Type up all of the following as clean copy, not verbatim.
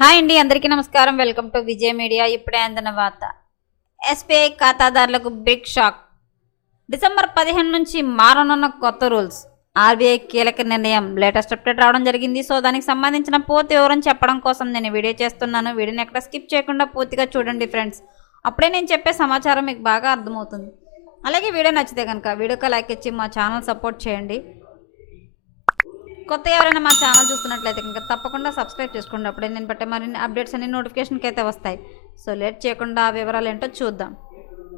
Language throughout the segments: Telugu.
హాయ్ అండి, అందరికీ నమస్కారం. Welcome to Vijay media. ఇప్పుడే అందిన వార్త. ఎస్బీఐ ఖాతాదారులకు బిగ్ షాక్. డిసెంబర్ 15 నుంచి మారనున్న కొత్త రూల్స్. ఆర్బీఐ కీలక నిర్ణయం. లేటెస్ట్ అప్డేట్ రావడం జరిగింది. సో దానికి సంబంధించిన పూర్తి వివరం చెప్పడం కోసం నేను వీడియో చేస్తున్నాను. వీడియోని ఎక్కడ స్కిప్ చేయకుండా పూర్తిగా చూడండి ఫ్రెండ్స్. అప్పుడే నేను చెప్పే సమాచారం మీకు బాగా అర్థమవుతుంది. అలాగే వీడియో నచ్చితే కనుక వీడియోకి లైక్ ఇచ్చి మా ఛానల్ సపోర్ట్ చేయండి. కొత్త ఎవరైనా మా ఛానల్ చూస్తున్నట్లయితే కనుక తప్పకుండా సబ్స్క్రైబ్ చేసుకోండి. అప్పుడే నేను పెట్టే మరిన్ని అప్డేట్స్ అన్ని నోటిఫికేషన్కి అయితే వస్తాయి. సో లేట్ చేయకుండా ఆ వివరాలు ఏంటో చూద్దాం.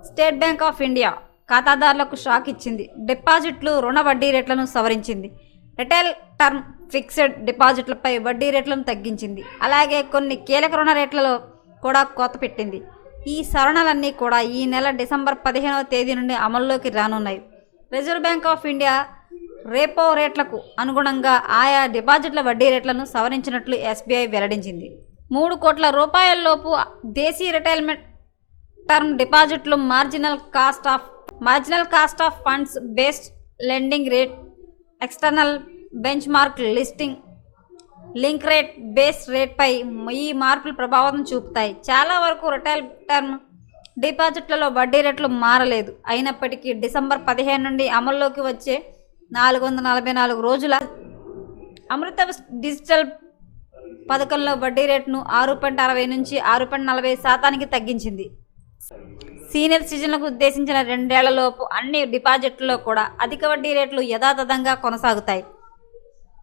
స్టేట్ బ్యాంక్ ఆఫ్ ఇండియా ఖాతాదారులకు షాక్ ఇచ్చింది. డిపాజిట్లు రుణ వడ్డీ రేట్లను సవరించింది. రిటైల్ టర్మ్ ఫిక్స్డ్ డిపాజిట్లపై వడ్డీ రేట్లను తగ్గించింది. అలాగే కొన్ని కీలక రుణ రేట్లలో కూడా కోత పెట్టింది. ఈ సవరణలన్నీ కూడా ఈ నెల డిసెంబర్ 15వ తేదీ నుండి అమల్లోకి రానున్నాయి. రిజర్వ్ బ్యాంక్ ఆఫ్ ఇండియా రేపో రేట్లకు అనుగుణంగా ఆయా డిపాజిట్ల వడ్డీ రేట్లను సవరించినట్లు ఎస్బీఐ వెల్లడించింది. 3 కోట్ల రూపాయలలోపు దేశీ రిటైల్మెంట్ టర్మ్ డిపాజిట్లు marginal cost of funds based lending rate, external benchmark link rate base రేట్పై ఈ మార్పులు ప్రభావం చూపుతాయి. చాలా వరకు రిటైల్ టర్మ్ డిపాజిట్లలో వడ్డీ రేట్లు మారలేదు. అయినప్పటికీ డిసెంబర్ 15 నుండి అమల్లోకి వచ్చే 444 రోజుల అమృత డిజిటల్ పథకంలో వడ్డీ రేటును 6.60 నుంచి 6.40% తగ్గించింది. సీనియర్ సిటిజన్లకు ఉద్దేశించిన 2 ఏళ్లలోపు అన్ని డిపాజిట్లలో కూడా అధిక వడ్డీ రేట్లు యథాతథంగా కొనసాగుతాయి.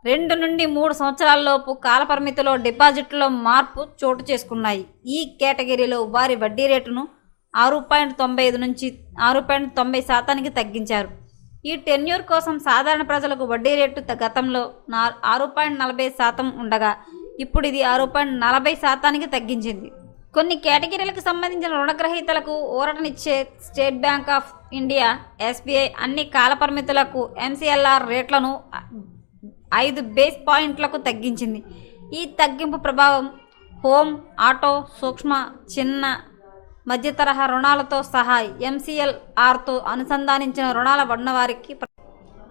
2 నుండి 3 సంవత్సరాలలోపు కాలపరిమితిలో డిపాజిట్లో మార్పు చోటు చేసుకున్నాయి. ఈ కేటగిరీలో వారి వడ్డీ రేటును 6.95 నుంచి 6.90% తగ్గించారు. ఈ టెన్యూర్ కోసం సాధారణ ప్రజలకు వడ్డీ రేటు గతంలో 6.40% ఉండగా ఇప్పుడు ఇది 6.40% తగ్గించింది. కొన్ని కేటగిరీలకు సంబంధించిన రుణగ్రహీతలకు ఊరటనిచ్చే State Bank of India SBI అన్ని కాలపరిమితులకు ఎంసీఎల్ఆర్ రేట్లను 5 బేస్ పాయింట్లకు తగ్గించింది. ఈ తగ్గింపు ప్రభావం హోమ్, ఆటో, సూక్ష్మ, చిన్న, మధ్య తరహా రుణాలతో సహా ఎంసీఎల్ఆర్తో అనుసంధానించిన రుణాల ఉన్నవారికి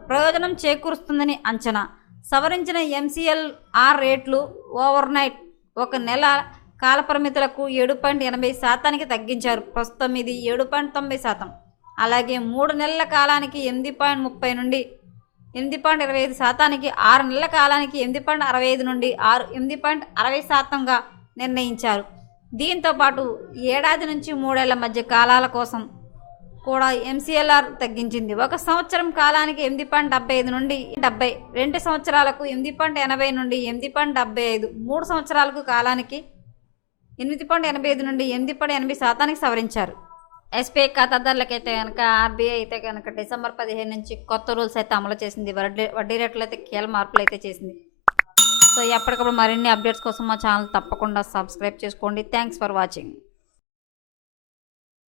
ప్రయోజనం చేకూరుస్తుందని అంచనా. సవరించిన ఎంసీఎల్ఆర్ రేట్లు ఓవర్నైట్ 1 నెల కాలపరిమితులకు 7.80% తగ్గించారు. ప్రస్తుతం ఇది 7.90%. అలాగే 3 నెలల కాలానికి 8.30 నుండి 8.25%, 6 నెలల కాలానికి 8.65 నుండి 8.60%గా నిర్ణయించారు. దీంతో పాటు ఏడాది నుంచి 3 ఏళ్ల మధ్య కాలాల కోసం కూడా ఎంసీఎల్ఆర్ తగ్గించింది. 1 సంవత్సరం కాలానికి 8.75 నుండి 70, 2 సంవత్సరాలకు 8.80 నుండి 8.75, 3 సంవత్సరాలకు కాలానికి 8.85 నుండి 8.80% సవరించారు. ఎస్బీఐ ఖాతాదారులకైతే కనుక ఆర్బీఐ అయితే కనుక డిసెంబర్ 15 నుంచి కొత్త రూల్స్ అయితే అమలు చేసింది. వడ్డీ రేట్లు అయితే కీలక మార్పులు అయితే చేసింది. సో ఎప్పటికప్పుడు మరిన్ని అప్డేట్స్ కోసం మా ఛానల్ తప్పకుండా సబ్స్క్రైబ్ చేసుకోండి. Thanks for watching.